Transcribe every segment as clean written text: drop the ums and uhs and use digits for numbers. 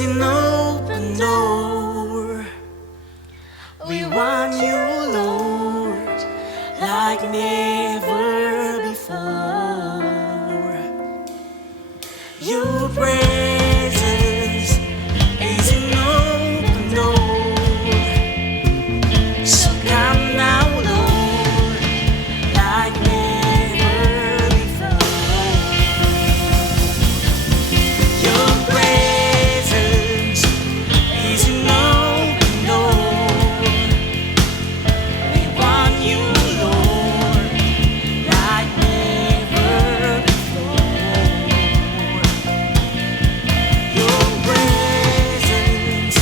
is an open door. We want you, Lord, like never before. Your presence is an open door. So come now, Lord, like never before. Your presence is an open door. We want you, Lord, like never before. Your presence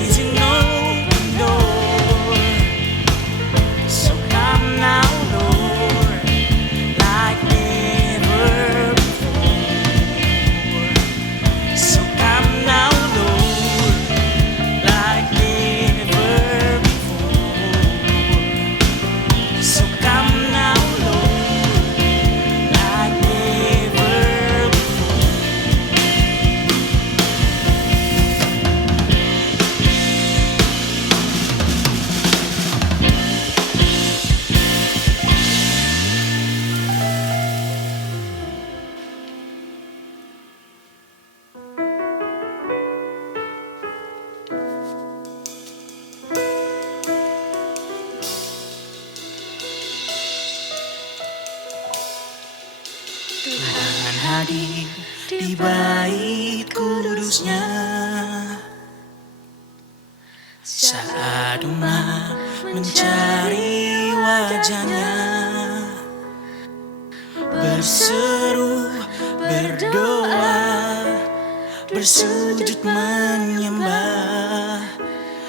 is an open door. So come now, Lord, like never before. So come now, Lord, like never before. So come now, Lord, like never Tuhan hadir di bait kudusnya saat umat mencari wajahnya, berseru, berdoa, bersujud menyembah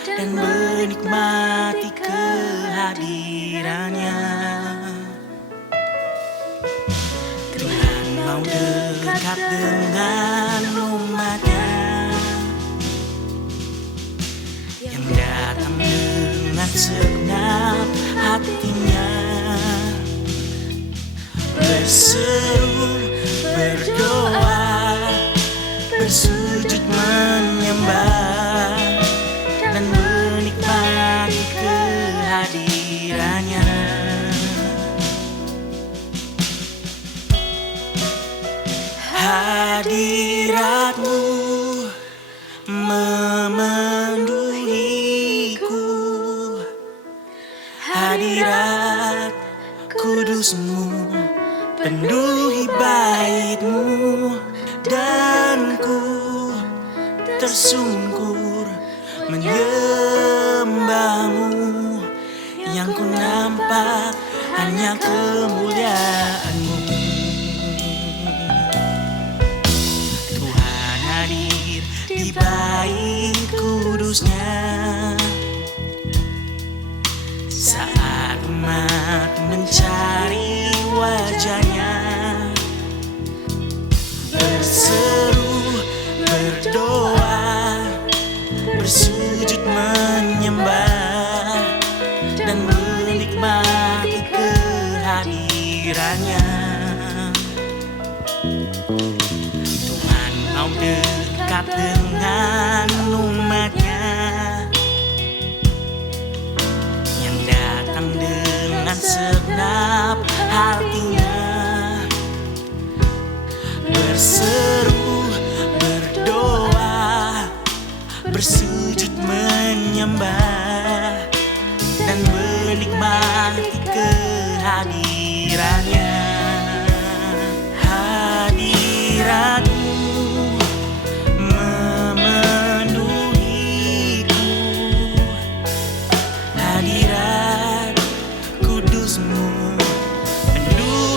dan menikmati kehadirannya. Tuhan mau dekat dengan umatnya yang datang dengan segenap hatinya, berseru, berdoa, bersujud menyembah dan menikmati kehadirannya. Hadiratmu memenuhiku, hadirat kudusmu penuhi baitmu, dan ku tersungkur menyembahmu. Yang ku nampak hanya kemuliaanmu. Tuhan hadir di bait kudusnya saat umat mencari wajahnya, berseru, berdoa, bersujud menyembah dan menikmati kehadirannya. Tuhan mau dekat dengan umatnya yang datang dengan segenap hatinya, berseru, berdoa, bersujud menyembah dan menikmati kehadirannya. Hadiratmu memenuhiku, hadirat kudusmu penuhi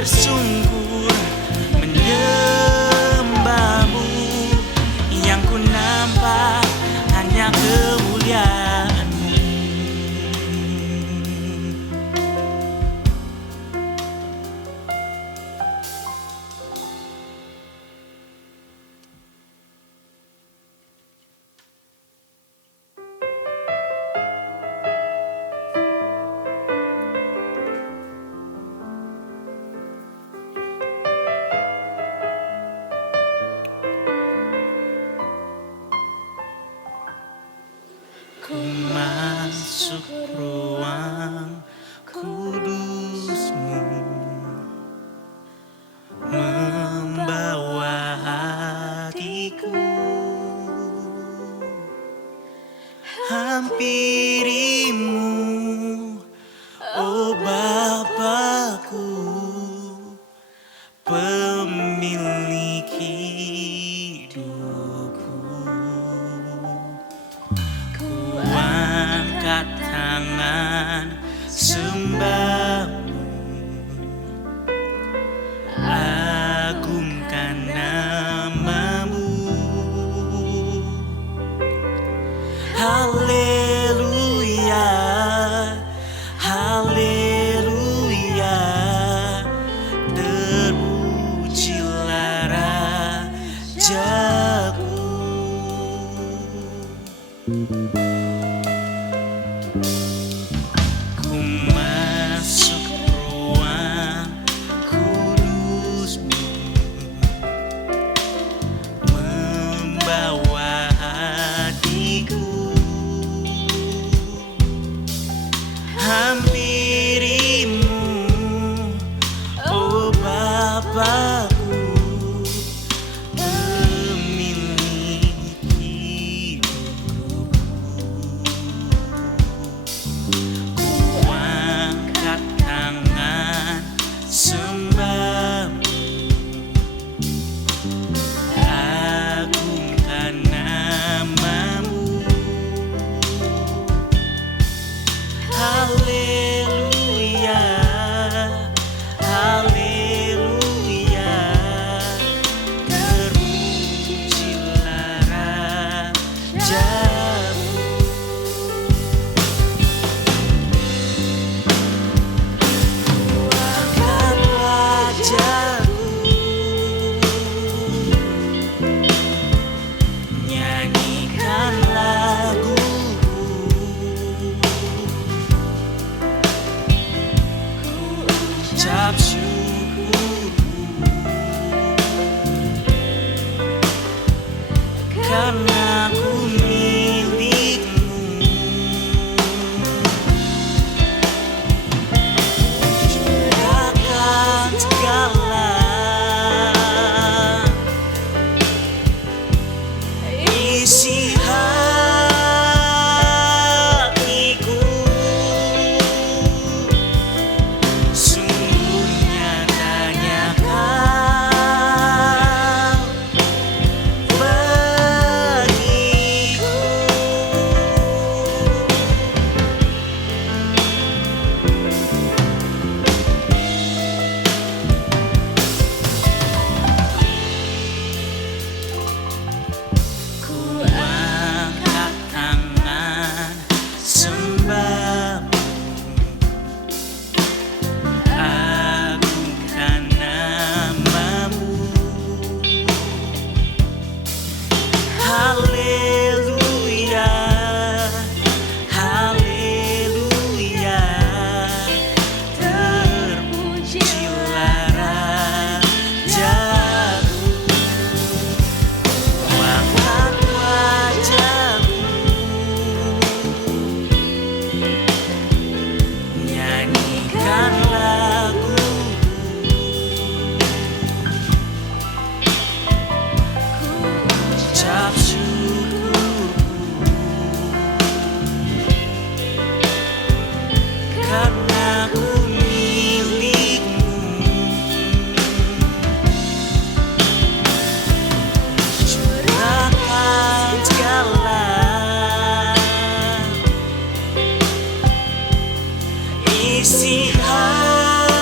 tersungkur menyembahmu. Yang ku nampak hanya kemuliaan-Mu. Ku masuk ruang kudus-Mu, membawa hatiku, hampirimu, oh Bapakku, pemilik hidupku. Angkat tangan sembah-Mu, agungkan nama-Mu. Haleluya, haleluya, terpujilah Rajaku. Ku masuk ruang kudus-Mu, membawa hatiku, hampirimu, oh Bapakku, pemilik hidupku. Angkat tangan sembah-Mu, agungkan nama-Mu. Haleluya, haleluya, terpujilah Rajaku. Nyanyikan laguku, ucap syukurku, karena ku milik-Mu. Curahkan segala isi hatiku, sungguh nyatanya Kau bagiku. Ku angkat tangan sembah-Mu, agungkan nama-Mu. Haleluya, haleluya, terpujilah Rajaku. Angkat wajah-Mu, nyanyikan laguku, ucap syukurku, karena ku milik-Mu. Curahkan segala isi hatiku,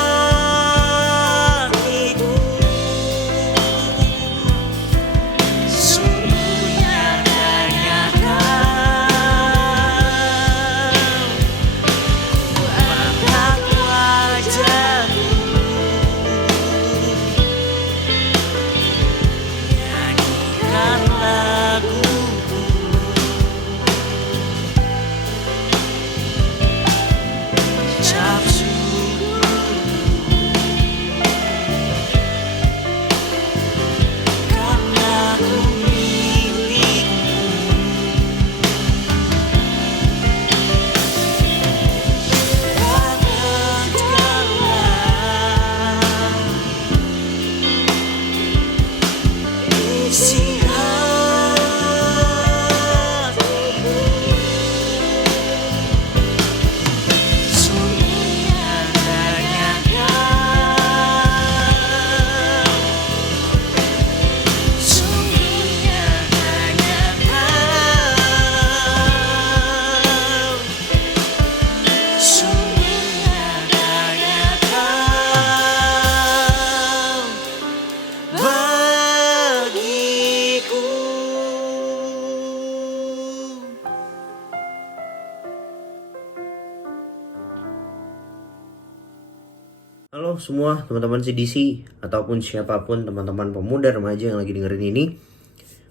Halo semua teman-teman CDC ataupun siapapun teman-teman pemuda remaja yang lagi dengerin ini.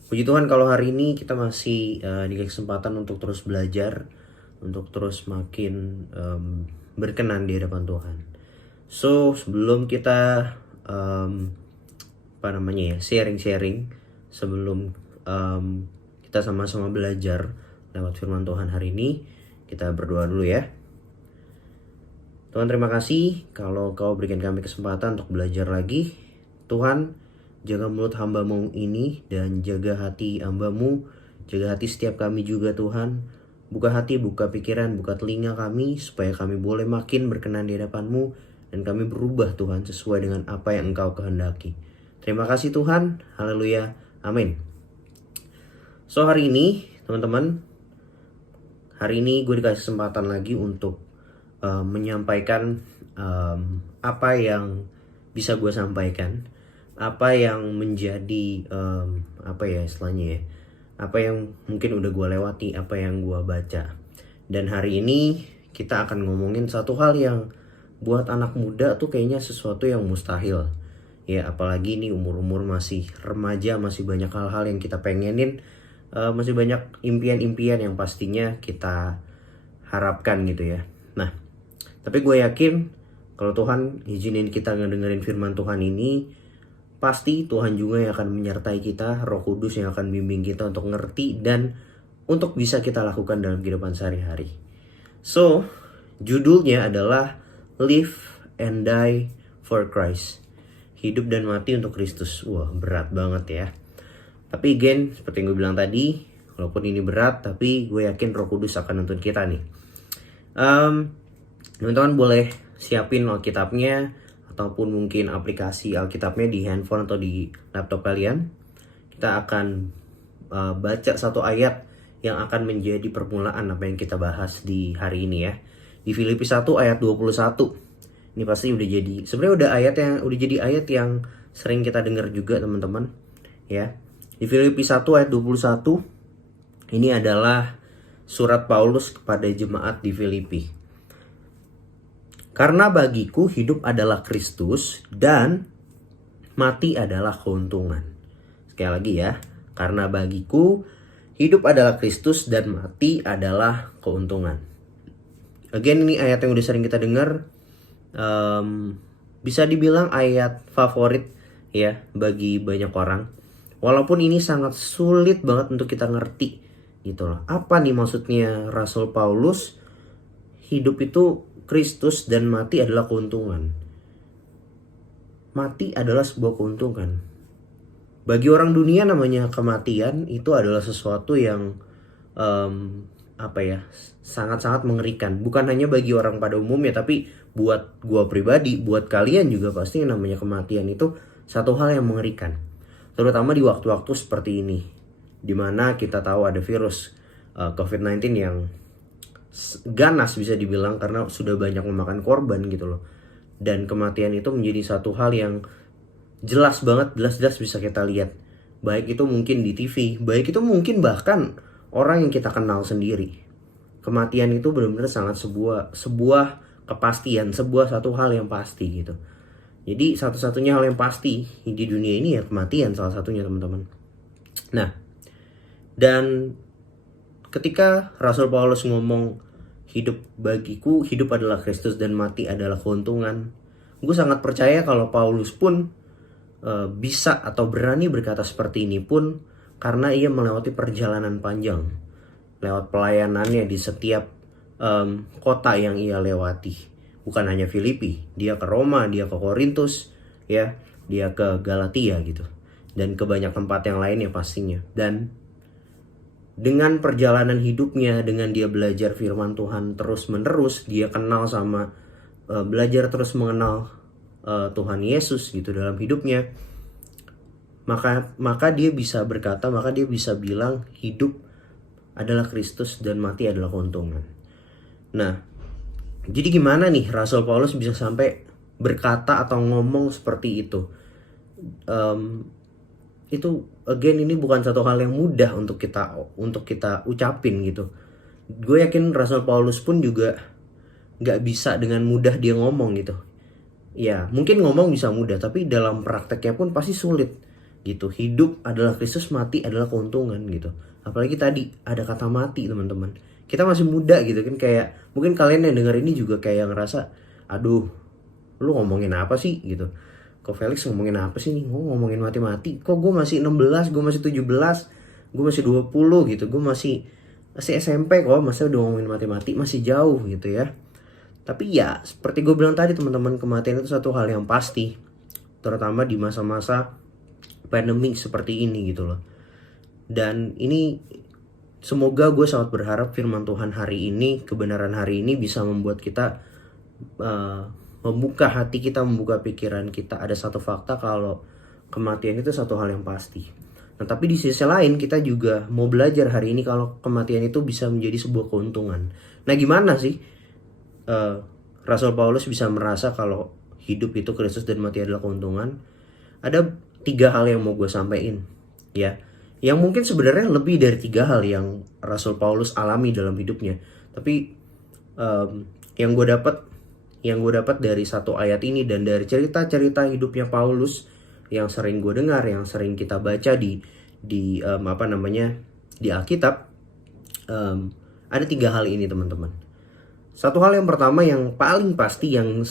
Puji Tuhan kalau hari ini kita masih dikasih kesempatan untuk terus belajar, untuk terus makin berkenan di hadapan Tuhan. So sebelum kita sharing-sharing, sebelum kita sama-sama belajar lewat firman Tuhan hari ini, kita berdoa dulu ya. Tuhan, terima kasih kalau Kau berikan kami kesempatan untuk belajar lagi. Tuhan, jaga mulut hamba-Mu ini dan jaga hati hamba-Mu, jaga hati setiap kami juga Tuhan. Buka hati, buka pikiran, buka telinga kami supaya kami boleh makin berkenan di hadapan-Mu dan kami berubah Tuhan sesuai dengan apa yang Engkau kehendaki. Terima kasih Tuhan, haleluya, amin. So hari ini teman-teman, hari ini gue dikasih kesempatan lagi untuk menyampaikan apa yang bisa gue sampaikan, apa yang menjadi apa yang mungkin udah gue lewati, apa yang gue baca. Dan hari ini kita akan ngomongin satu hal yang buat anak muda tuh kayaknya sesuatu yang mustahil ya, apalagi ini umur-umur masih remaja, masih banyak hal-hal yang kita pengenin, masih banyak impian-impian yang pastinya kita harapkan gitu ya. Nah, tapi gue yakin kalau Tuhan izinin kita ngedengerin firman Tuhan ini, pasti Tuhan juga yang akan menyertai kita, Roh Kudus yang akan bimbing kita untuk ngerti dan untuk bisa kita lakukan dalam kehidupan sehari-hari. So, judulnya adalah Live and Die for Christ. Hidup dan mati untuk Kristus. Wah, berat banget ya. Tapi again, seperti yang gue bilang tadi, walaupun ini berat, tapi gue yakin Roh Kudus akan nuntun kita nih. Teman-teman boleh siapin Alkitabnya ataupun mungkin aplikasi Alkitabnya di handphone atau di laptop kalian. Kita akan baca satu ayat yang akan menjadi permulaan apa yang kita bahas di hari ini ya. Di Filipi 1 ayat 21. Ini pasti sebenarnya udah jadi ayat yang sering kita dengar juga teman-teman ya. Di Filipi 1 ayat 21 ini adalah surat Paulus kepada jemaat di Filipi. Karena bagiku hidup adalah Kristus dan mati adalah keuntungan. Sekali lagi ya, karena bagiku hidup adalah Kristus dan mati adalah keuntungan. Again, ini ayat yang udah sering kita dengar, bisa dibilang ayat favorit ya bagi banyak orang. Walaupun ini sangat sulit banget untuk kita ngerti gitu loh. Apa nih maksudnya Rasul Paulus hidup itu Kristus dan mati adalah keuntungan. Mati adalah sebuah keuntungan. Bagi orang dunia namanya kematian itu adalah sesuatu yang sangat-sangat mengerikan. Bukan hanya bagi orang pada umumnya, tapi buat gua pribadi, buat kalian juga pasti yang namanya kematian itu satu hal yang mengerikan. Terutama di waktu-waktu seperti ini, dimana kita tahu ada virus COVID-19 yang ganas bisa dibilang karena sudah banyak memakan korban gitu loh. Dan kematian itu menjadi satu hal yang jelas bisa kita lihat. Baik itu mungkin di TV, baik itu mungkin bahkan orang yang kita kenal sendiri. Kematian itu benar-benar sangat sebuah kepastian, satu hal yang pasti gitu. Jadi satu-satunya hal yang pasti di dunia ini ya kematian salah satunya teman-teman. Nah, dan ketika Rasul Paulus ngomong bagiku hidup adalah Kristus dan mati adalah keuntungan, gue sangat percaya kalau Paulus pun bisa atau berani berkata seperti ini pun karena ia melewati perjalanan panjang, lewat pelayanannya di setiap kota yang ia lewati. Bukan hanya Filipi, dia ke Roma, dia ke Korintus, ya, dia ke Galatia gitu, dan ke banyak tempat yang lainnya pastinya. Dan dengan perjalanan hidupnya, dengan dia belajar firman Tuhan terus-menerus, dia kenal sama belajar terus mengenal Tuhan Yesus gitu dalam hidupnya. Maka dia bisa berkata, maka dia bisa bilang hidup adalah Kristus dan mati adalah keuntungan. Nah, jadi gimana nih Rasul Paulus bisa sampai berkata atau ngomong seperti itu? Itu again ini bukan satu hal yang mudah untuk kita ucapin gitu. Gue yakin Rasul Paulus pun juga gak bisa dengan mudah dia ngomong gitu. ya mungkin ngomong bisa mudah, tapi dalam prakteknya pun pasti sulit gitu. Hidup adalah Kristus, mati adalah keuntungan gitu. Apalagi tadi ada kata mati, teman-teman. Kita masih muda gitu kan, kayak mungkin kalian yang denger ini juga kayak ngerasa, aduh, lu ngomongin apa sih gitu. Kok Felix ngomongin apa sih nih? Ngomongin mati-mati. Kok gue masih 16, gue masih 17, gue masih 20 gitu. Gue masih SMP kok, masa udah ngomongin mati-mati, masih jauh gitu ya. Tapi ya seperti gue bilang tadi teman-teman, kematian itu satu hal yang pasti, terutama di masa-masa pandemi seperti ini gitu loh. Dan ini semoga gue sangat berharap firman Tuhan hari ini, kebenaran hari ini bisa membuat kita membuka hati kita, membuka pikiran kita. Ada satu fakta kalau kematian itu satu hal yang pasti. Nah tapi di sisi lain kita juga mau belajar hari ini kalau kematian itu bisa menjadi sebuah keuntungan. Nah gimana sih Rasul Paulus bisa merasa kalau hidup itu Kristus dan mati adalah keuntungan? Ada 3 hal yang mau gue sampaikan ya, yang mungkin sebenarnya lebih dari 3 hal yang Rasul Paulus alami dalam hidupnya. Tapi yang gue dapat dari satu ayat ini dan dari cerita-cerita hidupnya Paulus yang sering gue dengar, yang sering kita baca di Alkitab, ada 3 hal ini teman-teman. Satu hal yang pertama yang paling pasti, yang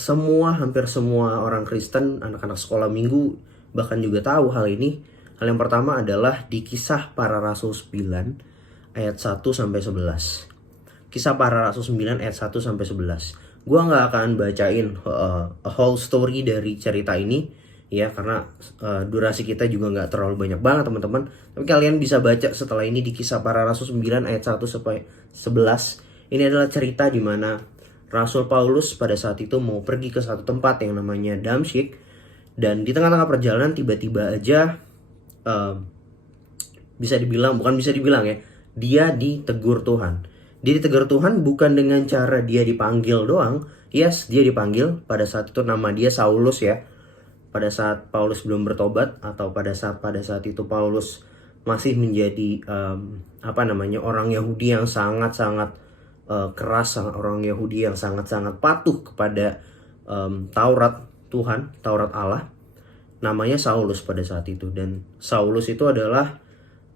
hampir semua orang Kristen, anak-anak sekolah minggu bahkan juga tahu hal ini. Hal yang pertama adalah di Kisah Para Rasul 9 ayat 1-11. Kisah Para Rasul 9 ayat 1-11. Gua nggak akan bacain a whole story dari cerita ini ya, karena durasi kita juga nggak terlalu banyak banget teman-teman. Tapi kalian bisa baca setelah ini di Kisah Para Rasul 9 ayat 1-11. Ini adalah cerita di mana Rasul Paulus pada saat itu mau pergi ke satu tempat yang namanya Damsyik, dan di tengah-tengah perjalanan tiba-tiba aja dia ditegur Tuhan. Dia ditegur Tuhan bukan dengan cara dia dipanggil doang. Yes, dia dipanggil. Pada saat itu nama dia Saulus ya. Pada saat Paulus belum bertobat, atau pada saat itu Paulus masih menjadi orang Yahudi yang sangat-sangat keras, orang Yahudi yang sangat-sangat patuh kepada Taurat Tuhan, Taurat Allah. Namanya Saulus pada saat itu. Dan Saulus itu adalah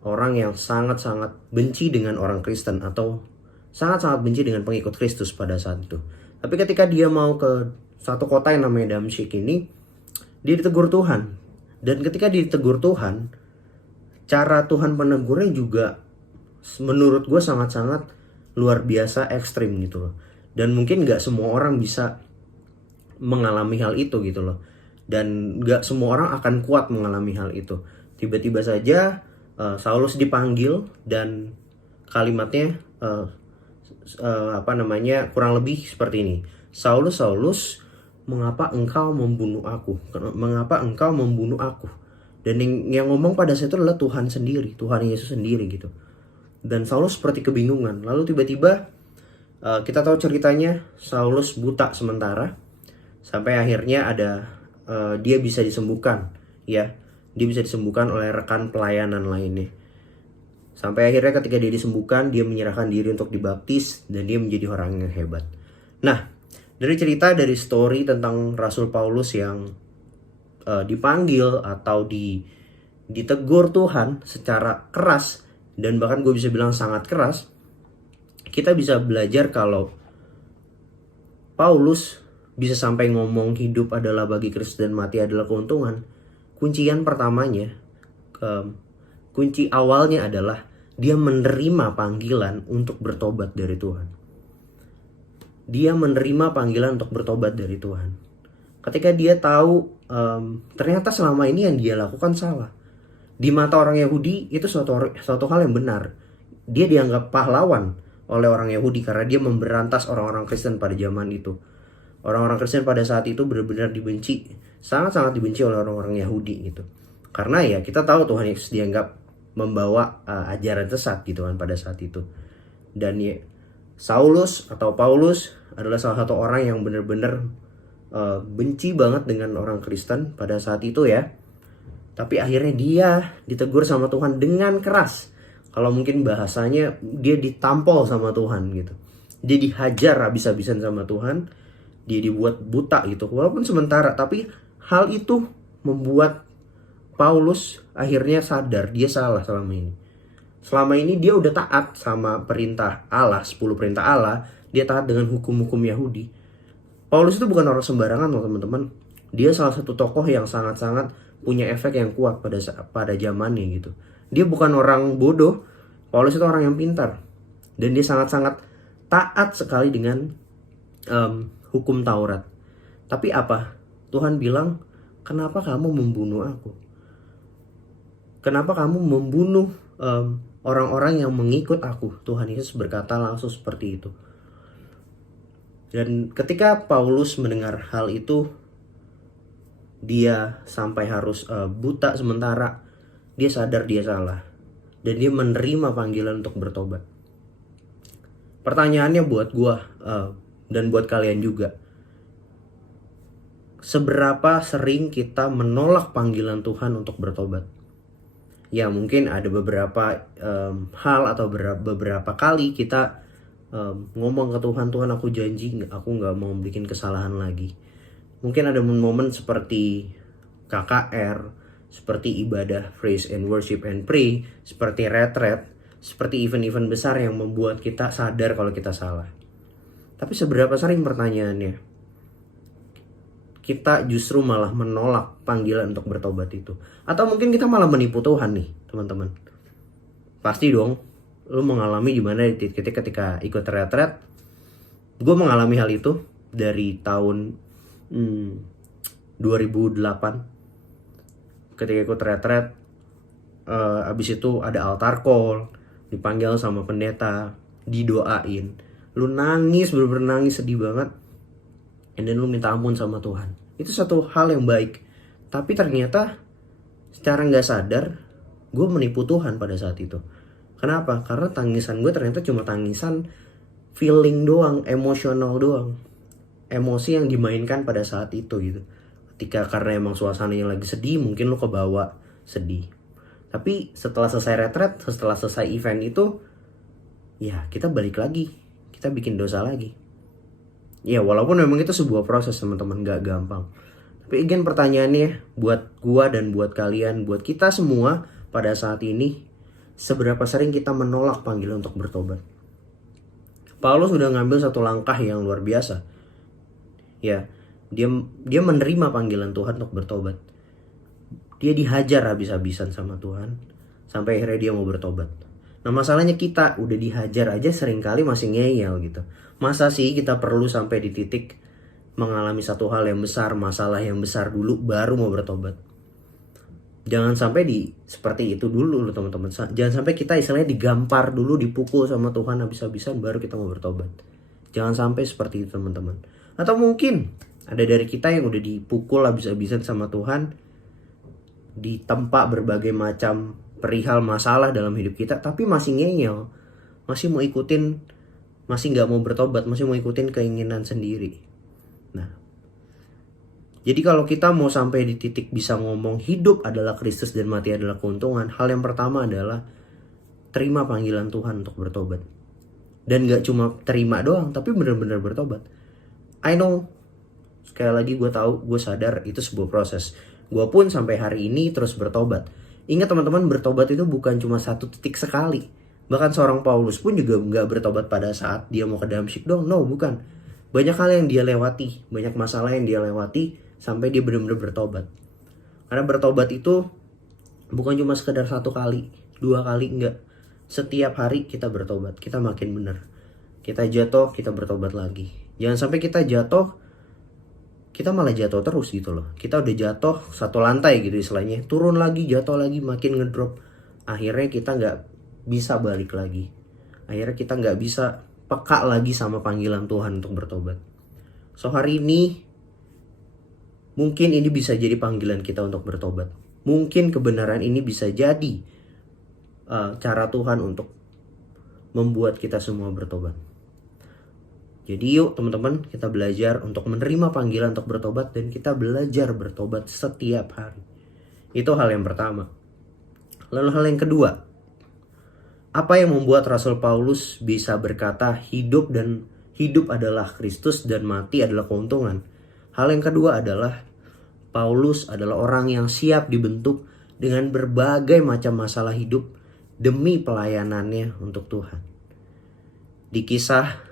orang yang sangat-sangat benci dengan orang Kristen, atau sangat-sangat benci dengan pengikut Kristus pada saat itu. Tapi ketika dia mau ke satu kota yang namanya Damsyik ini, dia ditegur Tuhan. Dan ketika ditegur Tuhan, cara Tuhan menegurnya juga menurut gue sangat-sangat luar biasa ekstrim gitu loh. Dan mungkin gak semua orang bisa mengalami hal itu gitu loh. Dan gak semua orang akan kuat mengalami hal itu. Tiba-tiba saja Saulus dipanggil, dan kalimatnya kurang lebih seperti ini. Saulus, Saulus, mengapa engkau membunuh aku? Mengapa engkau membunuh aku? Dan yang ngomong pada saat itu adalah Tuhan sendiri, Tuhan Yesus sendiri gitu. Dan Saulus seperti kebingungan. Lalu tiba-tiba kita tahu ceritanya, Saulus buta sementara, sampai akhirnya dia bisa disembuhkan ya. Dia bisa disembuhkan oleh rekan pelayanan lainnya. Sampai akhirnya ketika dia disembuhkan, dia menyerahkan diri untuk dibaptis, dan dia menjadi orang yang hebat. Nah, dari story tentang Rasul Paulus yang dipanggil atau ditegur Tuhan secara keras, dan bahkan gue bisa bilang sangat keras, kita bisa belajar kalau Paulus bisa sampai ngomong hidup adalah bagi Kristus dan mati adalah keuntungan. Kuncian pertamanya, kunci awalnya adalah dia menerima panggilan untuk bertobat dari Tuhan. Dia menerima panggilan untuk bertobat dari Tuhan. Ketika dia tahu ternyata selama ini yang dia lakukan salah. Di mata orang Yahudi itu suatu hal yang benar. Dia dianggap pahlawan oleh orang Yahudi karena dia memberantas orang-orang Kristen pada zaman itu. Orang-orang Kristen pada saat itu benar-benar dibenci, sangat-sangat dibenci oleh orang-orang Yahudi gitu. Karena ya kita tahu Tuhan Yesus dianggap membawa ajaran sesat gitu kan pada saat itu. Dan ya, Saulus atau Paulus adalah salah satu orang yang benar-benar benci banget dengan orang Kristen pada saat itu ya. Tapi akhirnya dia ditegur sama Tuhan dengan keras. Kalau mungkin bahasanya, dia ditampol sama Tuhan gitu. Dia dihajar habis-habisan sama Tuhan. dia dibuat buta gitu, walaupun sementara, tapi hal itu membuat Paulus akhirnya sadar dia salah selama ini. Selama ini dia udah taat sama perintah Allah, 10 perintah Allah, dia taat dengan hukum-hukum Yahudi. Paulus itu bukan orang sembarangan loh teman-teman. Dia salah satu tokoh yang sangat-sangat punya efek yang kuat pada zamannya gitu. Dia bukan orang bodoh. Paulus itu orang yang pintar. Dan dia sangat-sangat taat sekali dengan hukum Taurat. Tapi apa? Tuhan bilang, kenapa kamu membunuh aku? Kenapa kamu membunuh orang-orang yang mengikut aku? Tuhan Yesus berkata langsung seperti itu. Dan ketika Paulus mendengar hal itu, dia sampai harus buta sementara. Dia sadar dia salah. Dan dia menerima panggilan untuk bertobat. Pertanyaannya buat gua dan buat kalian juga. Seberapa sering kita menolak panggilan Tuhan untuk bertobat? Ya mungkin ada beberapa hal atau beberapa kali kita ngomong ke Tuhan, Tuhan aku janji aku gak mau bikin kesalahan lagi. Mungkin ada momen seperti KKR, seperti ibadah praise and worship and pray, seperti retreat, seperti event-event besar yang membuat kita sadar kalau kita salah. Tapi seberapa sering pertanyaannya kita justru malah menolak panggilan untuk bertobat itu? Atau mungkin kita malah menipu Tuhan nih teman-teman. Pasti dong lu mengalami gimana ketika ikut retreat. Gue mengalami hal itu dari tahun 2008 ketika ikut retreat. Abis itu ada altar call, dipanggil sama pendeta, didoain, lu nangis, bener-bener nangis, sedih banget, and then lu minta ampun sama Tuhan. Itu satu hal yang baik. Tapi ternyata secara gak sadar gue menipu Tuhan pada saat itu. Kenapa? Karena tangisan gue ternyata cuma tangisan feeling doang, emosional doang, emosi yang dimainkan pada saat itu gitu. Ketika karena emang suasananya lagi sedih, mungkin lu kebawa sedih. Tapi setelah selesai retreat, setelah selesai event itu, ya kita balik lagi, kita bikin dosa lagi. Ya walaupun memang itu sebuah proses teman-teman, gak gampang. Tapi again pertanyaannya buat gua dan buat kalian, buat kita semua pada saat ini, seberapa sering kita menolak panggilan untuk bertobat? Paulus sudah ngambil satu langkah yang luar biasa. Ya, dia menerima panggilan Tuhan untuk bertobat. Dia dihajar habis-habisan sama Tuhan sampai akhirnya dia mau bertobat. Nah masalahnya kita udah dihajar aja seringkali masih ngeyel gitu. Masa sih kita perlu sampai di titik mengalami satu hal yang besar, masalah yang besar dulu baru mau bertobat? Jangan sampai seperti itu dulu loh teman-teman. Jangan sampai kita istilahnya digampar dulu, dipukul sama Tuhan habis-habisan baru kita mau bertobat. Jangan sampai seperti itu teman-teman. Atau mungkin ada dari kita yang udah dipukul habis-habisan sama Tuhan, ditempa berbagai macam perihal masalah dalam hidup kita, tapi masih ngeyel, masih mau ikutin, masih gak mau bertobat, masih mau ikutin keinginan sendiri. Nah, jadi kalau kita mau sampai di titik bisa ngomong hidup adalah Kristus dan mati adalah keuntungan, hal yang pertama adalah terima panggilan Tuhan untuk bertobat. Dan gak cuma terima doang, tapi benar-benar bertobat. I know, sekali lagi gue tahu, gue sadar itu sebuah proses. Gue pun sampai hari ini terus bertobat. Ingat teman-teman, bertobat itu bukan cuma satu titik sekali. Bahkan seorang Paulus pun juga gak bertobat pada saat dia mau ke Damsyik dong. No, bukan. Banyak hal yang dia lewati, banyak masalah yang dia lewati sampai dia benar-benar bertobat. Karena bertobat itu bukan cuma sekedar satu kali, dua kali, enggak. Setiap hari kita bertobat, kita makin benar. Kita jatuh, kita bertobat lagi. Jangan sampai kita jatuh, kita malah jatuh terus gitu loh. Kita udah jatuh satu lantai gitu istilahnya, turun lagi, jatuh lagi, makin ngedrop. Akhirnya kita nggak bisa balik lagi. Akhirnya kita nggak bisa peka lagi sama panggilan Tuhan untuk bertobat. So hari ini mungkin ini bisa jadi panggilan kita untuk bertobat. Mungkin kebenaran ini bisa jadi cara Tuhan untuk membuat kita semua bertobat. Jadi yuk teman-teman, kita belajar untuk menerima panggilan untuk bertobat dan kita belajar bertobat setiap hari. Itu hal yang pertama. Lalu hal yang kedua, apa yang membuat Rasul Paulus bisa berkata hidup hidup adalah Kristus dan mati adalah keuntungan. Hal yang kedua adalah Paulus adalah orang yang siap dibentuk dengan berbagai macam masalah hidup demi pelayanannya untuk Tuhan. Di kisah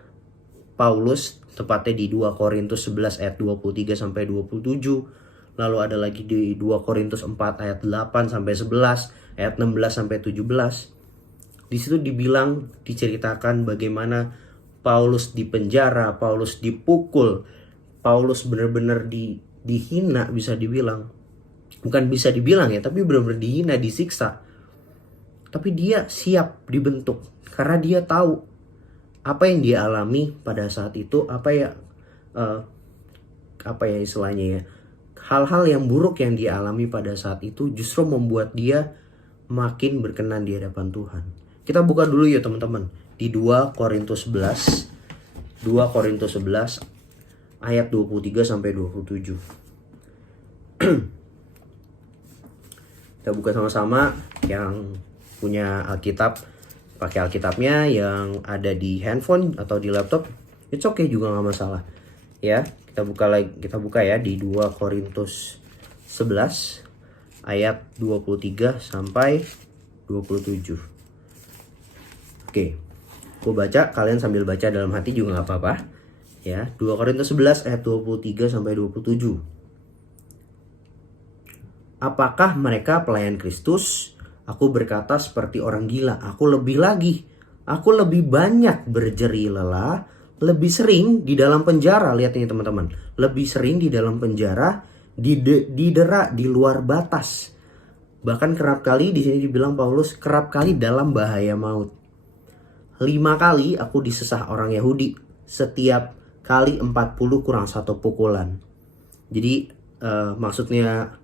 Paulus, tepatnya di 2 Korintus 11 ayat 23 sampai 27, lalu ada lagi di 2 Korintus 4 ayat 8 sampai 11, ayat 16 sampai 17. Di situ diceritakan bagaimana Paulus dipenjara, Paulus dipukul, Paulus benar-benar dihina, bisa dibilang. Bukan bisa dibilang ya, tapi benar-benar dihina, disiksa. Tapi dia siap dibentuk karena dia tahu apa yang dia alami pada saat itu, apa ya istilahnya ya. Hal-hal yang buruk yang dia alami pada saat itu justru membuat dia makin berkenan di hadapan Tuhan. Kita buka dulu ya teman-teman di 2 Korintus 11. 2 Korintus 11 ayat 23 sampai 27. Kita buka sama-sama. Yang punya Alkitab pakai Alkitabnya, yang ada di handphone atau di laptop it's okay juga, nggak masalah ya. Kita buka ya di 2 Korintus 11 ayat 23 sampai 27. Oke, aku baca, kalian sambil baca dalam hati juga nggak apa-apa ya. 2 Korintus 11 ayat 23 sampai 27. Apakah mereka pelayan Kristus? Aku berkata seperti orang gila. Aku lebih banyak berjeri lelah, lebih sering di dalam penjara. Lihat ini teman-teman, lebih sering di dalam penjara, didera di luar batas. Bahkan kerap kali, di sini dibilang Paulus, kerap kali dalam bahaya maut. 5 kali aku disesah orang Yahudi, setiap kali 40 kurang 1 pukulan. Jadi maksudnya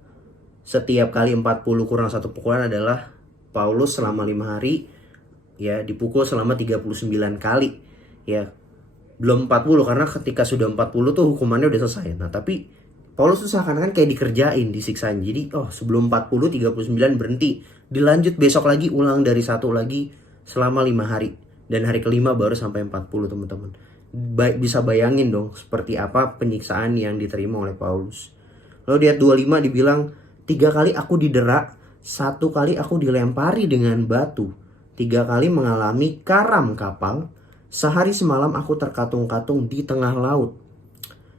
setiap kali 40 kurang 1 pukulan adalah Paulus selama 5 hari ya dipukul selama 39 kali ya. Belum 40, karena ketika sudah 40 tuh hukumannya udah selesai. Nah tapi Paulus tuh seakan-akan kayak dikerjain, disiksain. Jadi sebelum 40, 39 berhenti, dilanjut besok lagi, ulang dari 1 lagi selama 5 hari. Dan hari kelima baru sampai 40 teman-teman. Bisa bayangin dong seperti apa penyiksaan yang diterima oleh Paulus. Lalu di ayat 25 dibilang, 3 kali aku didera, 1 kali aku dilempari dengan batu, 3 kali mengalami karam kapal, sehari semalam aku terkatung-katung di tengah laut.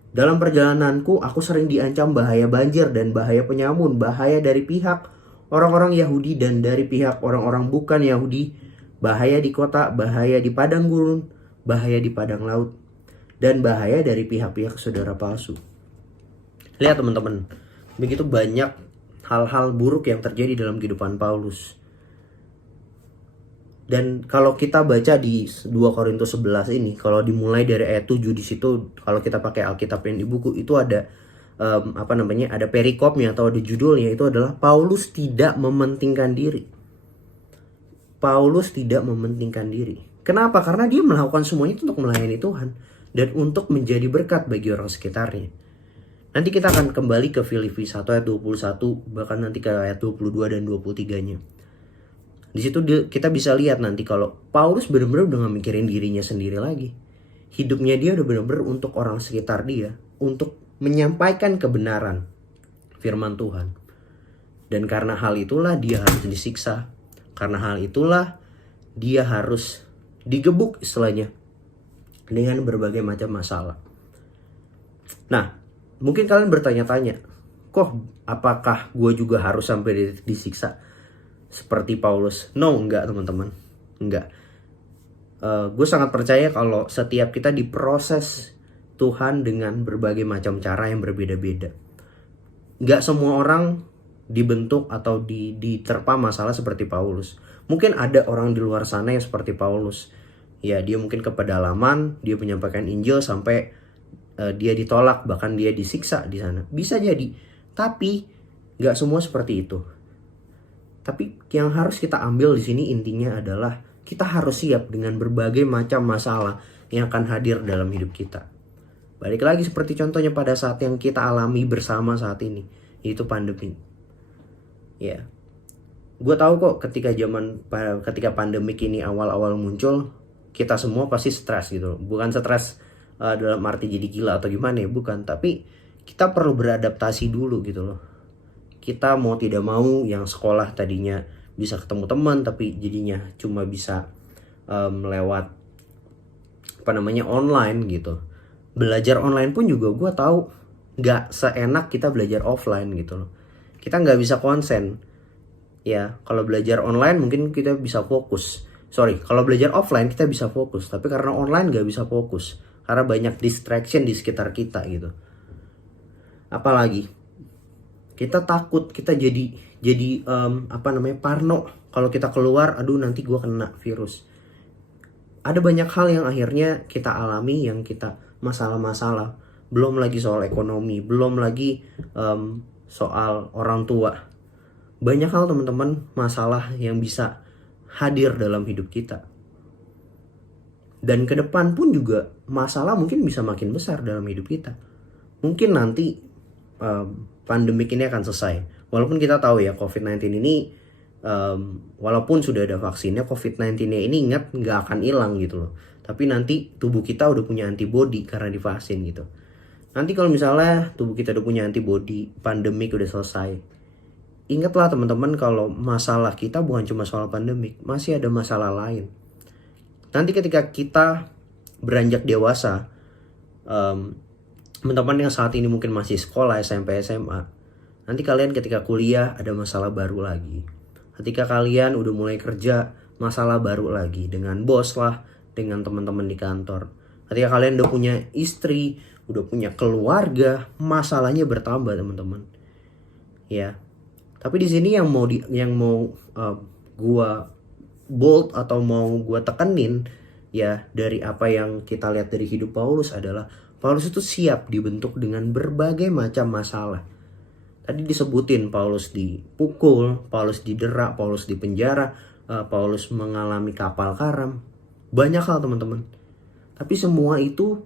Dalam perjalananku aku sering diancam bahaya banjir dan bahaya penyamun, bahaya dari pihak orang-orang Yahudi dan dari pihak orang-orang bukan Yahudi, bahaya di kota, bahaya di padang gurun, bahaya di padang laut, dan bahaya dari pihak-pihak saudara palsu. Lihat teman-teman, begitu banyak hal-hal buruk yang terjadi dalam kehidupan Paulus. Dan kalau kita baca di 2 Korintus 11 ini, kalau dimulai dari ayat 7 di situ, kalau kita pakai Alkitab yang di buku itu ada ada perikopnya atau ada judulnya, itu adalah Paulus tidak mementingkan diri. Paulus tidak mementingkan diri. Kenapa? Karena dia melakukan semuanya itu untuk melayani Tuhan dan untuk menjadi berkat bagi orang sekitarnya. Nanti kita akan kembali ke Filipi 1 ayat 21, bahkan nanti ke ayat 22 dan 23-nya. Di situ kita bisa lihat nanti kalau Paulus benar-benar udah gak mikirin dirinya sendiri lagi. Hidupnya dia udah benar-benar untuk orang sekitar dia, untuk menyampaikan kebenaran firman Tuhan. Dan karena hal itulah dia harus disiksa. Karena hal itulah dia harus digebuk istilahnya dengan berbagai macam masalah. Nah, mungkin kalian bertanya-tanya, kok apakah gue juga harus sampai disiksa seperti Paulus? No, enggak teman-teman, enggak. Gue sangat percaya kalau setiap kita diproses Tuhan dengan berbagai macam cara yang berbeda-beda. Enggak semua orang dibentuk atau diterpa masalah seperti Paulus. Mungkin ada orang di luar sana yang seperti Paulus. Ya, dia mungkin ke pedalaman, dia menyampaikan Injil sampai dia ditolak, bahkan dia disiksa di sana. Bisa jadi. Tapi nggak semua seperti itu. Tapi yang harus kita ambil di sini intinya adalah kita harus siap dengan berbagai macam masalah yang akan hadir dalam hidup kita. Balik lagi seperti contohnya pada saat yang kita alami bersama saat ini, yaitu pandemi. Ya, gue tahu kok ketika pandemik ini awal-awal muncul, kita semua pasti stres gitu. Bukan stres dalam arti jadi gila atau gimana ya, bukan. Tapi kita perlu beradaptasi dulu gitu loh. Kita mau tidak mau yang sekolah tadinya bisa ketemu teman tapi jadinya cuma bisa lewat online gitu. Belajar online pun juga gue tahu nggak seenak kita belajar offline gitu loh. Kita nggak bisa konsen ya. Kalau belajar online mungkin kita bisa fokus. Kalau belajar offline kita bisa fokus, tapi karena online nggak bisa fokus karena banyak distraction di sekitar kita gitu. Apalagi kita takut, kita jadi parno kalau kita keluar, aduh nanti gue kena virus. Ada banyak hal yang akhirnya kita alami, yang kita masalah-masalah. Belum lagi soal ekonomi, belum lagi soal orang tua. Banyak hal teman-teman, masalah yang bisa hadir dalam hidup kita. Dan ke depan pun juga masalah mungkin bisa makin besar dalam hidup kita. Mungkin nanti pandemik ini akan selesai. Walaupun kita tahu ya COVID-19 ini walaupun sudah ada vaksinnya, COVID-19 ini ingat nggak akan hilang gitu loh. Tapi nanti tubuh kita udah punya antibody karena divaksin gitu. Nanti kalau misalnya tubuh kita udah punya antibody, pandemik udah selesai, ingatlah teman-teman kalau masalah kita bukan cuma soal pandemik, masih ada masalah lain. Nanti ketika kita beranjak dewasa, teman-teman yang saat ini mungkin masih sekolah, SMP, SMA, nanti kalian ketika kuliah ada masalah baru lagi. Ketika kalian udah mulai kerja, masalah baru lagi dengan bos lah, dengan teman-teman di kantor. Ketika kalian udah punya istri, udah punya keluarga, masalahnya bertambah teman-teman. Ya. Tapi di sini yang mau gua bold atau mau gua tekenin ya dari apa yang kita lihat dari hidup Paulus adalah Paulus itu siap dibentuk dengan berbagai macam masalah. Tadi disebutin Paulus dipukul, Paulus didera, Paulus dipenjara, Paulus mengalami kapal karam. Banyak hal teman-teman. Tapi semua itu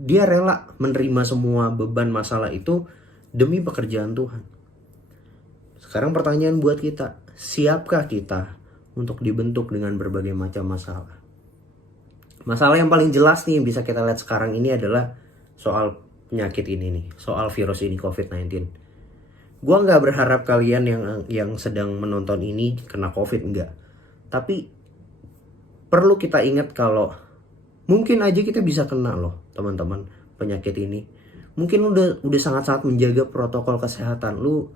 dia rela menerima semua beban masalah itu demi pekerjaan Tuhan. Sekarang pertanyaan buat kita, siapkah kita untuk dibentuk dengan berbagai macam masalah? Masalah yang paling jelas nih yang bisa kita lihat sekarang ini adalah soal penyakit ini nih, soal virus ini COVID-19. Gua nggak berharap kalian yang sedang menonton ini kena COVID, enggak. Tapi perlu kita ingat kalau mungkin aja kita bisa kena loh teman-teman penyakit ini. Mungkin udah sangat-sangat menjaga protokol kesehatan lu,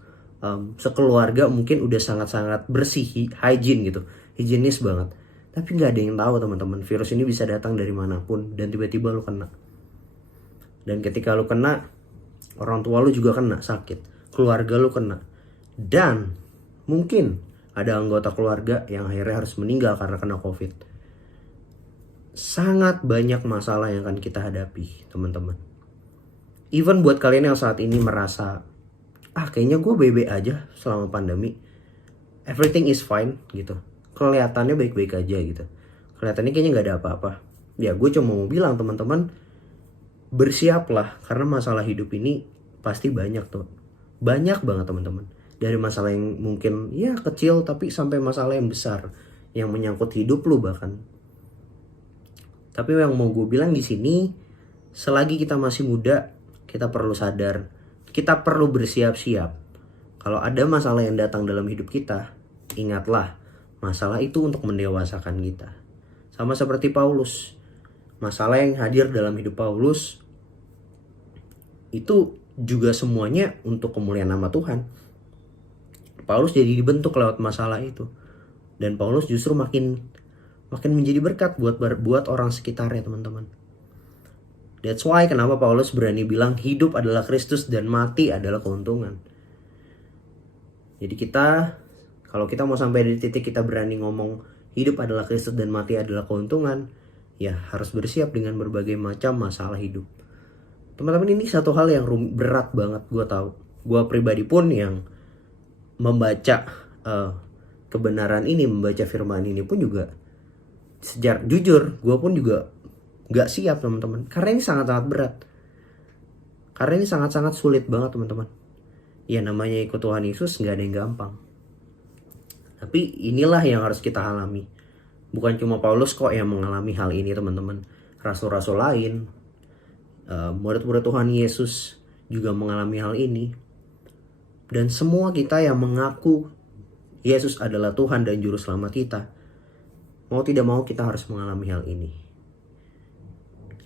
sekeluarga mungkin udah sangat-sangat bersih, hygiene gitu, higienis banget. Tapi nggak ada yang tahu teman-teman, virus ini bisa datang dari manapun dan tiba-tiba lu kena. Dan ketika lu kena, orang tua lu juga kena sakit, keluarga lu kena. Dan mungkin ada anggota keluarga yang akhirnya harus meninggal karena kena COVID. Sangat banyak masalah yang akan kita hadapi, teman-teman. Even buat kalian yang saat ini merasa, kayaknya gue baik-baik aja selama pandemi. Everything is fine gitu. Kelihatannya baik-baik aja gitu. Kelihatannya kayaknya gak ada apa-apa. Ya gue cuma mau bilang teman-teman, bersiaplah karena masalah hidup ini pasti banyak tuh. Banyak banget teman-teman. Dari masalah yang mungkin ya kecil tapi sampai masalah yang besar yang menyangkut hidup lu bahkan. Tapi yang mau gue bilang di sini, selagi kita masih muda, kita perlu sadar, kita perlu bersiap-siap. Kalau ada masalah yang datang dalam hidup kita, ingatlah masalah itu untuk mendewasakan kita. Sama seperti Paulus. Masalah yang hadir dalam hidup Paulus itu juga semuanya untuk kemuliaan nama Tuhan. Paulus jadi dibentuk lewat masalah itu. Dan Paulus justru makin menjadi berkat buat orang sekitarnya teman-teman. That's why kenapa Paulus berani bilang hidup adalah Kristus dan mati adalah keuntungan. Jadi kalau kita mau sampai di titik kita berani ngomong hidup adalah Kristus dan mati adalah keuntungan, ya harus bersiap dengan berbagai macam masalah hidup. Teman-teman, ini satu hal yang berat banget, gue tahu. Gue pribadi pun yang membaca kebenaran ini, membaca firman ini pun juga jujur, gue pun juga gak siap teman-teman. Karena ini sangat-sangat berat. Karena ini sangat-sangat sulit banget teman-teman. Ya namanya ikut Tuhan Yesus gak ada yang gampang. Tapi inilah yang harus kita alami. Bukan cuma Paulus kok yang mengalami hal ini teman-teman. rasul-rasul lain, murid-murid Tuhan Yesus juga mengalami hal ini. Dan semua kita yang mengaku Yesus adalah Tuhan dan Juru Selamat kita, mau tidak mau kita harus mengalami hal ini.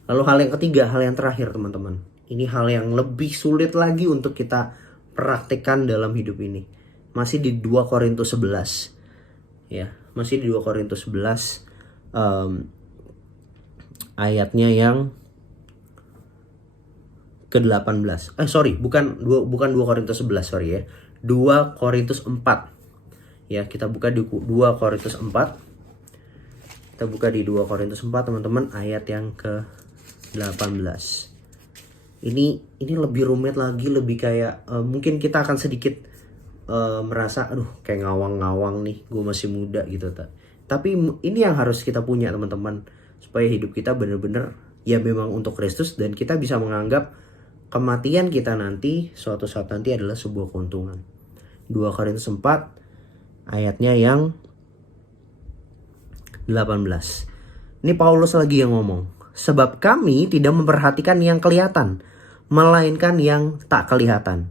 Lalu hal yang ketiga, hal yang terakhir teman-teman. Ini hal yang lebih sulit lagi untuk kita praktekkan dalam hidup ini. Masih di 2 Korintus 11. Ya, masih di 2 Korintus 11 ayatnya yang ke-18. Bukan 2 Korintus 11, sorry ya. 2 Korintus 4. Ya, kita buka di 2 Korintus 4. Kita buka di 2 Korintus 4 teman-teman, ayat yang ke-18. Ini lebih rumit lagi, lebih kayak mungkin kita akan sedikit merasa aduh kayak ngawang-ngawang nih, gue masih muda gitu. Tapi ini yang harus kita punya teman-teman, supaya hidup kita benar-benar ya memang untuk Kristus, dan kita bisa menganggap kematian kita nanti suatu saat nanti adalah sebuah keuntungan. 2 Korintus 4 ayatnya yang 18. Ini Paulus lagi yang ngomong. Sebab kami tidak memperhatikan yang kelihatan, melainkan yang tak kelihatan.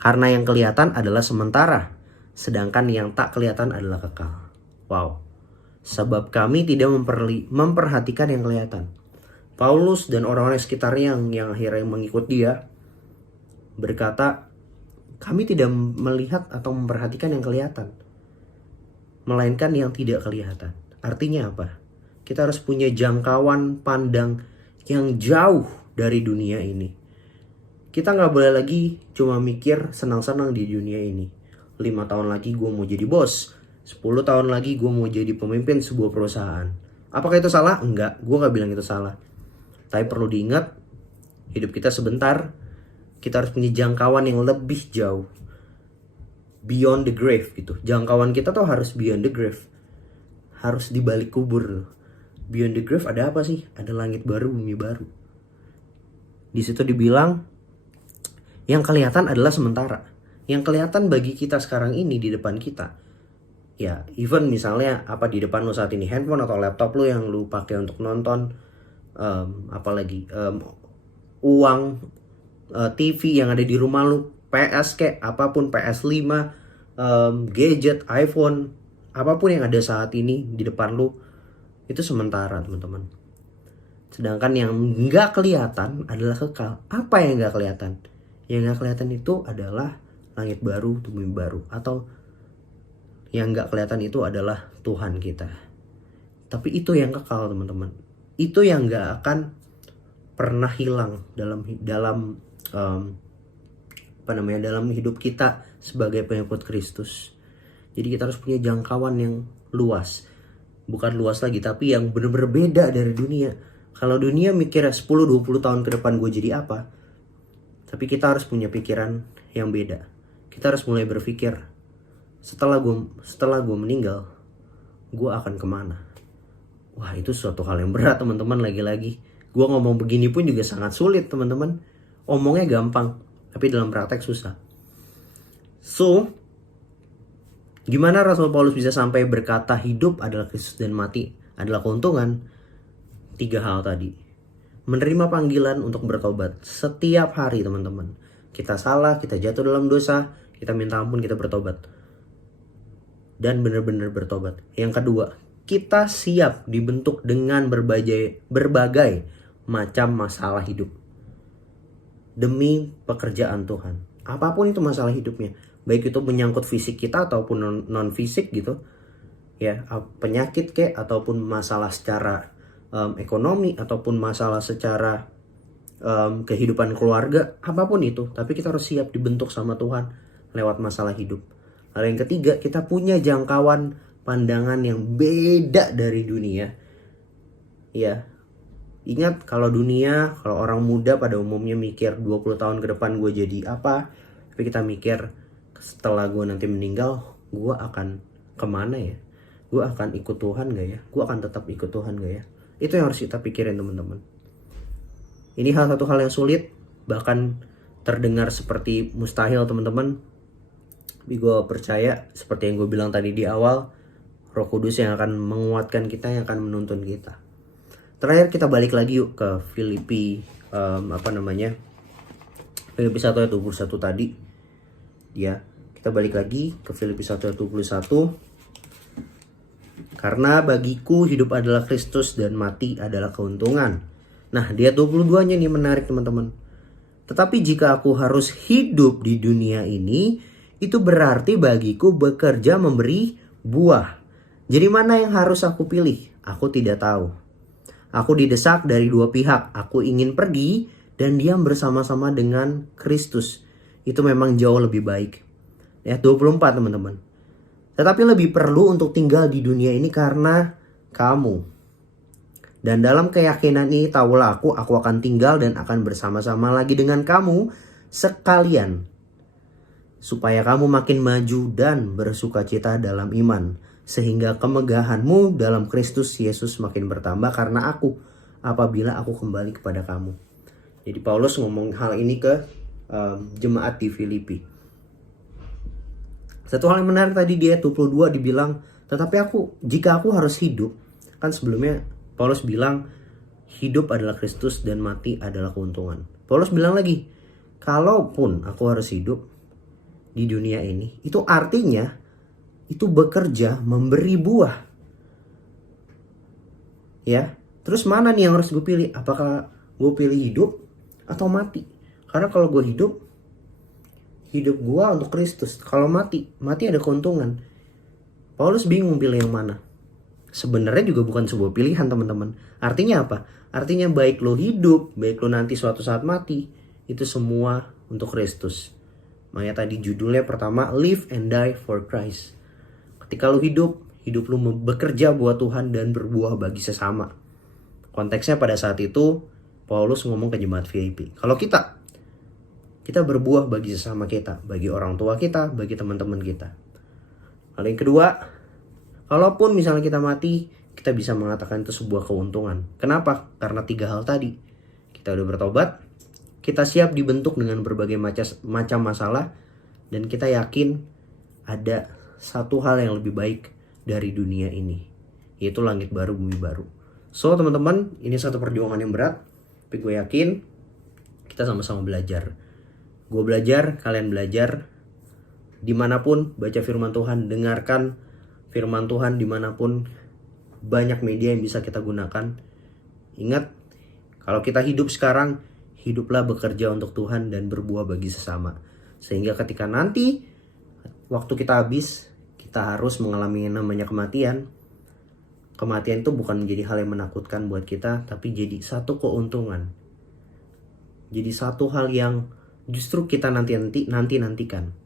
Karena yang kelihatan adalah sementara, sedangkan yang tak kelihatan adalah kekal. Wow. Sebab kami tidak memperhatikan yang kelihatan. Paulus dan orang-orang sekitarnya yang akhirnya mengikut dia berkata, kami tidak melihat atau memperhatikan yang kelihatan, melainkan yang tidak kelihatan. Artinya apa? Kita harus punya jangkauan pandang yang jauh dari dunia ini. Kita gak boleh lagi cuma mikir senang-senang di dunia ini. 5 tahun lagi gue mau jadi bos, 10 tahun lagi gue mau jadi pemimpin sebuah perusahaan. Apakah itu salah? Enggak, gue gak bilang itu salah. Tapi perlu diingat, hidup kita sebentar. Kita harus punya jangkauan yang lebih jauh, beyond the grave gitu. Jangkauan kita tuh harus beyond the grave, harus di balik kubur. Beyond the grave ada apa sih? Ada langit baru, bumi baru. Di situ dibilang yang kelihatan adalah sementara. Yang kelihatan bagi kita sekarang ini di depan kita, ya even misalnya apa di depan lo saat ini, handphone atau laptop lo yang lo pakai untuk nonton, uang, TV yang ada di rumah lo, PS kayak apapun, PS5, gadget, iPhone, apapun yang ada saat ini di depan lo, itu sementara teman-teman. Sedangkan yang nggak kelihatan adalah kekal. Apa yang nggak kelihatan? Yang nggak kelihatan itu adalah langit baru, bumi baru. Atau yang nggak kelihatan itu adalah Tuhan kita. Tapi itu yang kekal teman-teman. Itu yang nggak akan pernah hilang dalam hidup kita sebagai pengikut Kristus. Jadi kita harus punya jangkauan yang luas. Bukan luas lagi, tapi yang benar-benar beda dari dunia. Kalau dunia mikir 10-20 tahun ke depan gue jadi apa, tapi kita harus punya pikiran yang beda. Kita harus mulai berpikir, setelah gue meninggal, gue akan kemana? Wah, itu suatu hal yang berat teman-teman. Lagi-lagi gue ngomong begini pun juga sangat sulit teman-teman. Omongnya gampang, tapi dalam praktek susah. So, gimana Rasul Paulus bisa sampai berkata hidup adalah Kristus dan mati adalah keuntungan? 3 hal tadi. Menerima panggilan untuk bertobat setiap hari teman-teman. Kita salah, kita jatuh dalam dosa, kita minta ampun, kita bertobat. Dan benar-benar bertobat. Yang kedua, kita siap dibentuk dengan berbagai macam masalah hidup. Demi pekerjaan Tuhan. Apapun itu masalah hidupnya. Baik itu menyangkut fisik kita ataupun non-fisik gitu. Ya, penyakit kek, ataupun masalah secara ekonomi, ataupun masalah secara kehidupan keluarga, apapun itu. Tapi kita harus siap dibentuk sama Tuhan lewat masalah hidup. Lalu yang ketiga, kita punya jangkauan pandangan yang beda dari dunia. Ya, ingat kalau orang muda pada umumnya mikir 20 tahun ke depan gue jadi apa. Tapi kita mikir setelah gue nanti meninggal, gue akan kemana ya? Gue akan ikut Tuhan gak ya? Gue akan tetap ikut Tuhan gak ya? Itu yang harus kita pikirin teman-teman. Ini satu hal yang sulit, bahkan terdengar seperti mustahil teman-teman. Tapi gue percaya seperti yang gue bilang tadi di awal, Roh Kudus yang akan menguatkan kita, yang akan menuntun kita. Terakhir kita balik lagi yuk ke Filipi Filipi 1 ayat 21 tadi. Ya, kita balik lagi ke Filipi 1 ayat 21. Karena bagiku hidup adalah Kristus dan mati adalah keuntungan. Nah, di ayat 22-nya nih menarik teman-teman. Tetapi jika aku harus hidup di dunia ini, itu berarti bagiku bekerja memberi buah. Jadi mana yang harus aku pilih? Aku tidak tahu. Aku didesak dari dua pihak. Aku ingin pergi dan diam bersama-sama dengan Kristus. Itu memang jauh lebih baik. Ayat 24 teman-teman. Tetapi lebih perlu untuk tinggal di dunia ini karena kamu. Dan dalam keyakinan ini tahulah aku akan tinggal dan akan bersama-sama lagi dengan kamu sekalian. Supaya kamu makin maju dan bersukacita dalam iman. Sehingga kemegahanmu dalam Kristus Yesus makin bertambah karena aku apabila aku kembali kepada kamu. Jadi Paulus ngomong hal ini ke jemaat di Filipi. Satu hal yang menarik tadi di ayat 22 dibilang, tetapi jika aku harus hidup, kan sebelumnya Paulus bilang hidup adalah Kristus dan mati adalah keuntungan. Paulus bilang lagi, kalaupun aku harus hidup di dunia ini, itu artinya itu bekerja memberi buah. Ya, terus mana nih yang harus gue pilih? Apakah gue pilih hidup atau mati? Karena kalau gue hidup gue untuk Kristus. Kalau mati ada keuntungan. Paulus bingung pilih yang mana. Sebenarnya juga bukan sebuah pilihan teman-teman. Artinya apa? Artinya baik lo hidup, baik lo nanti suatu saat mati, itu semua untuk Kristus. Makanya tadi judulnya pertama, Live and Die for Christ. Ketika lu hidup lu bekerja buat Tuhan dan berbuah bagi sesama. Konteksnya pada saat itu Paulus ngomong ke jemaat Filipi. Kalau kita berbuah bagi sesama kita, bagi orang tua kita, bagi teman-teman kita. Lalu yang kedua, kalaupun misalnya kita mati, kita bisa mengatakan itu sebuah keuntungan. Kenapa? Karena 3 hal tadi. Kita udah bertobat, kita siap dibentuk dengan berbagai macam masalah, dan kita yakin ada satu hal yang lebih baik dari dunia ini, yaitu langit baru, bumi baru. So teman-teman, ini satu perjuangan yang berat, tapi gue yakin kita sama-sama belajar. Gue belajar, kalian belajar. Dimanapun baca firman Tuhan, dengarkan firman Tuhan dimanapun, banyak media yang bisa kita gunakan. Ingat, kalau kita hidup sekarang, hiduplah bekerja untuk Tuhan dan berbuah bagi sesama. Sehingga ketika nanti waktu kita habis, kita harus mengalami yang namanya kematian. Kematian itu bukan menjadi hal yang menakutkan buat kita, tapi jadi satu keuntungan. Jadi satu hal yang justru kita nantikan.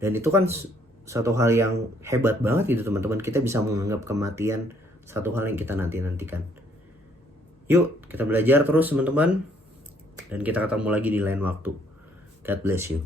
Dan itu kan satu hal yang hebat banget gitu teman-teman. Kita bisa menganggap kematian satu hal yang kita nantikan. Yuk, kita belajar terus teman-teman. Dan kita ketemu lagi di lain waktu. God bless you.